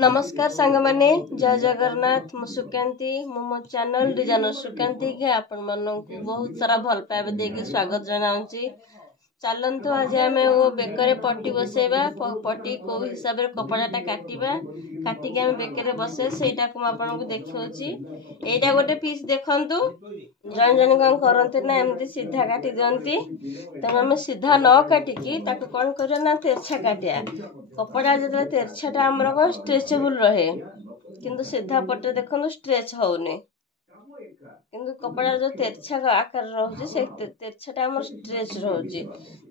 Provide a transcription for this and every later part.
नमस्कार सांग माने जय जगन्नाथ मु सुकांती मो चैनल डिजाइनर सुकांती के आपण मन को बहुत सारा भल पाइबे देके स्वागत जनाउची। चलतु आज आम वो बेकर पट्टी बसैबा पट्टी को हिसाब से कपड़ाटा काटिबा काटिक आम बेकर बसे सेटा को आपन को देखौची। एटा गोटे पीस देखंतु जन जन कौन करते ना एमती सीधा काटी दियंती तेणु आम सीधा न काटिकी ताकू कौन करिया ना तेरछा काटिया कपड़ा जो तेरछाटा आमर कौन स्ट्रेचेबल रहे किंतु सीधा पट्टे देखो स्ट्रेच होने किंतु कपड़ा जो तेरछा आकार रोचे से तेरछाटा आम स्ट्रेच रोचे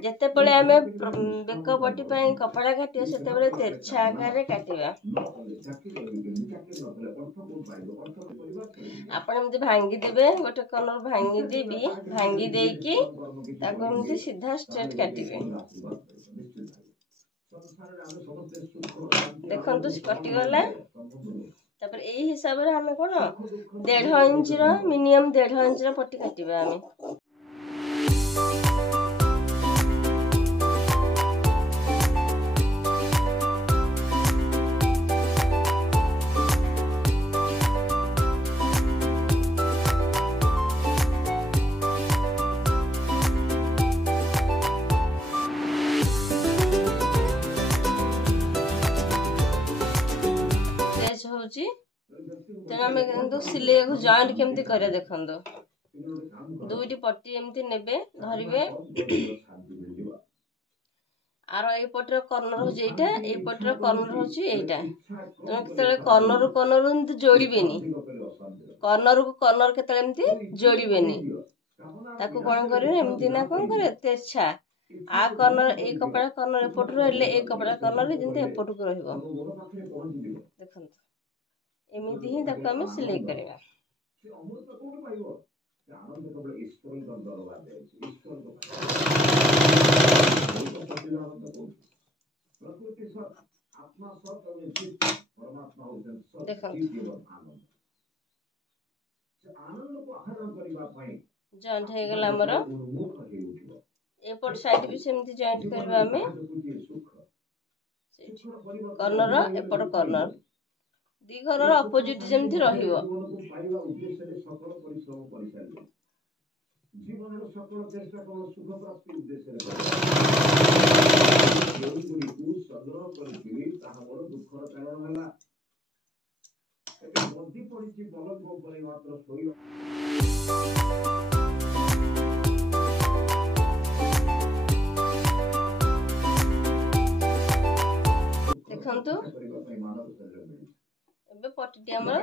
जिते बड़े आम बेक पट्टी कपड़ा काटिया से तेरछा आकार काटिबा आपण एमती भांगी देबे गोटे कलर भांगी देबी भांगी देकी ताको एमती सीधा स्ट्रेट काटिबे देखंतु कटि गला तापर एही हिसाब रे हमें कोन 1.5 इंच रो मिनिमम 1.5 इंच रो पट्टी काटिबा हमें। तेना में सिलाई को जॉइंट केमती करे देखंदो दुईटी पट्टी एमती नेबे धरिबे आर ए पटर कॉर्नर हो जेटा ए पटर कॉर्नर होची एटा तने केतले कॉर्नर एमती जोड़ीबेनी कॉर्नर को कॉर्नर केतले एमती जोड़ीबेनी ताको कोन करे एमती ना कोन करे तेरछा आ कॉर्नर ए कपड़ा कॉर्नर एपट रहले ए कपड़ा कॉर्नर जेंते एपट को रहइबो देखंतु एमिति ही तक हम सिलाई करेगा। जॉइंट हे गला हमर एपट साइड भी सेमति जॉइंट करबा हमें कॉर्नर एपट कॉर्नर दी घर अपोजिट जमती रहिबो देखंतु पट्टी हमर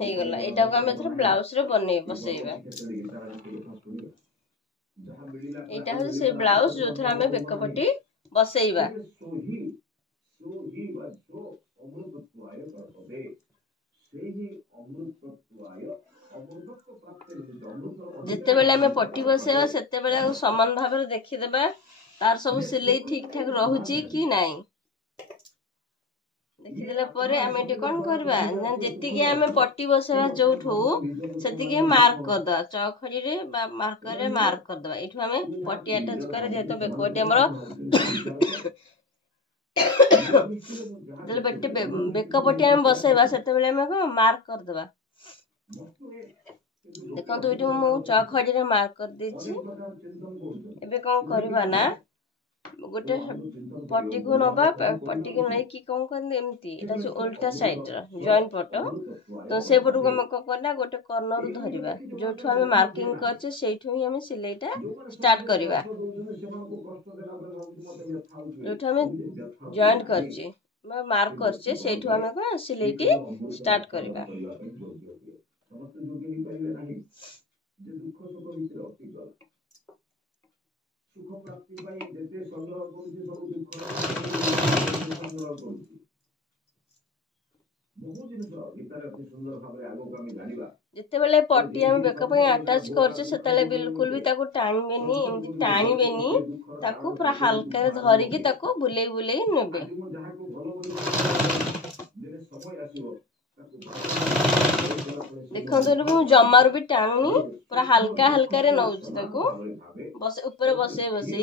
हे गला एटा को हम एथर ब्लाउज रे बने बसैबा एटा हो से ब्लाउज जो थरा हमें बेक पट्टी बसैबा जिते बेले हमें पट्टी बसैबा सेते बेले समान भाव रे देखि देबा तार सब सिलाई ठीक ठाक रहूची कि नाही देखिदेला परे आमे एटी कोन करबा ना जेतिके आमे पट्टी बसेबा जोठो सेतिके मार्क कर द चौखड़ी रे बा मार्कर रे मार्क कर दबा एठु आमे पट्टी अटैच करे जेतो बेकोटी हमरो जले बट्टे बेक पट्टी आमे बसेबा सेते बेले आमे को मार्क कर दबा देखो तो एठु मु चौखड़ी रे मार्क कर देछि एबे कोन करबा ना गोटे पट्टी को नबा पट्टी को नहीं कि कौन कर एमती एटा जो उल्टा साइड रा जॉइंट पट तो से पट को हम करना गोटे कॉर्नर धरिबा जोठु हम मार्किंग करछे सेठु ही हम सिलाईटा स्टार्ट करबा जोठु हम जॉइंट करछे मार्क करछे सेठु हम को सिलाईटी स्टार्ट करबा जिते बेले पट्टी हम बेक अटैच करछे सेतले बिल्कुल भी ताको टाणीबेनी एमती टाणीबेनी ताको पूरा हल्का धरिकी ताको बुलेई बुलेई नेबे देखो जमार भी टाणी पूरा हल्का हल्का रे नौच ताको बस ऊपर बसे बसे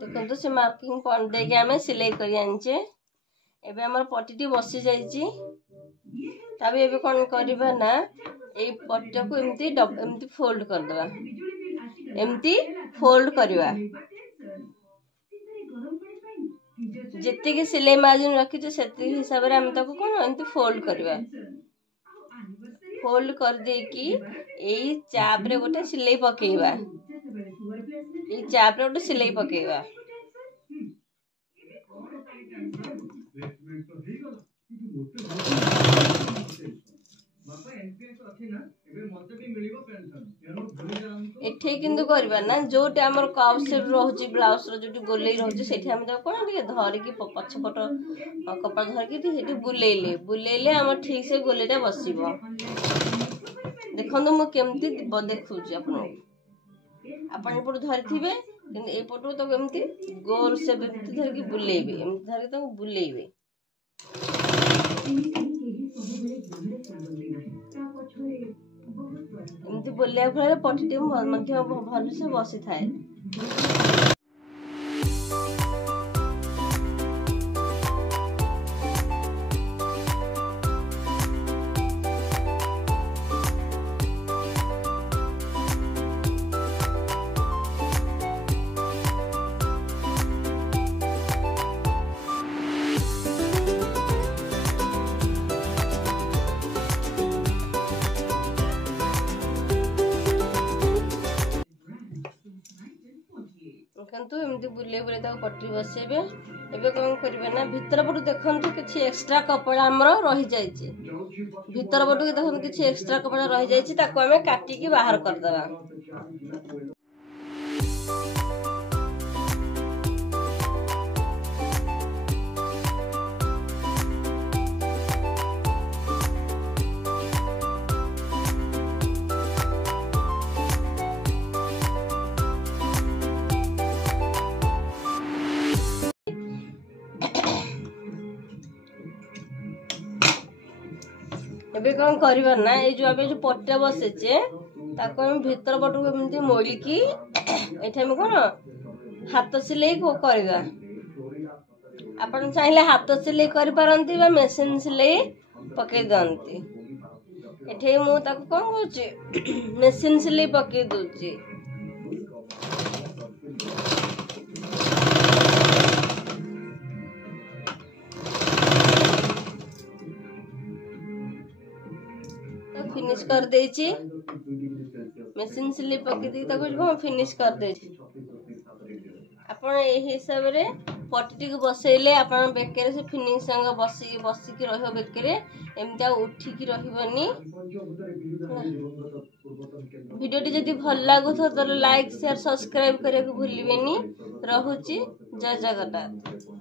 देखो से मार्किंग पॉइंट देके आम सिलाई कर आनिचे एबे हमर पट्टी बसी जाइए तबे एबे कौन करबा ना ए पट्टी को एमती फोल्ड कर देबा एमती फोल्ड करवा जिते के सिलाई मार्जिन रखी से हिसाब रे हम ताको कौन एमती फोल्ड करवा फोल्ड कर दे कि एई चाप रे गोटे सिलाई पकेबा एई चाप रे गोटे सिलाई पकेबा एठे किंतु करबा ना जोटे हमर काउ से रहउची ब्लाउज रो जोटी गोलेई रहउची सेठी हम कोन ଟିକେ धरि की पछपट कपड़ा धरि की सेठी बुलेइले हम ठीक से गोलेटा बसिबो देखंतु मु केमती देखुची अपन पटु धरिथिबे किंतु ए पटु तो केमती गोल से एमती धरि की बुलेइबे एमती धरि तो बुलेइबे एमती बोलिया फल पट्टी भल से बसी थाए देखंतु एमती बुले बुले ताको पट्टी बसेबे एबे कोन करबे ना भीतर पटु देखंतु किछि एक्स्ट्रा कपड़ा हमरो रहि जाइछि भीतर पटु देखंतु किछि एक्स्ट्रा कपड़ा रहि जाइछि ताको हमें काटी की बाहर कर देबा एबे कौन करबा ना ए जो आबे जो पट्टा बसेचे ताको हम भीतर पटु एमती मोली की एठे हम कोन हाथ सिलाई को करबा अपन चाहिले हाथ सिलाई कर पारंती बा मशीन सिलाई पके दंती एठे मु ताको कोन होची मशीन सिलाई पके दोची फिनिश कर देची मशीन सिलाई पके दी ताको फिनिश कर देची अपन ए हिसाब रे पट्टी को बसेले अपन बेकेरे से फिनिश संग बसी की रहियो बेकेरे एमता उठी की रहिबनी वीडियो टी जदी भल लागो तो लाइक शेयर सब्सक्राइब करे को भूलिबेनी रहूची जय जगन्नाथ।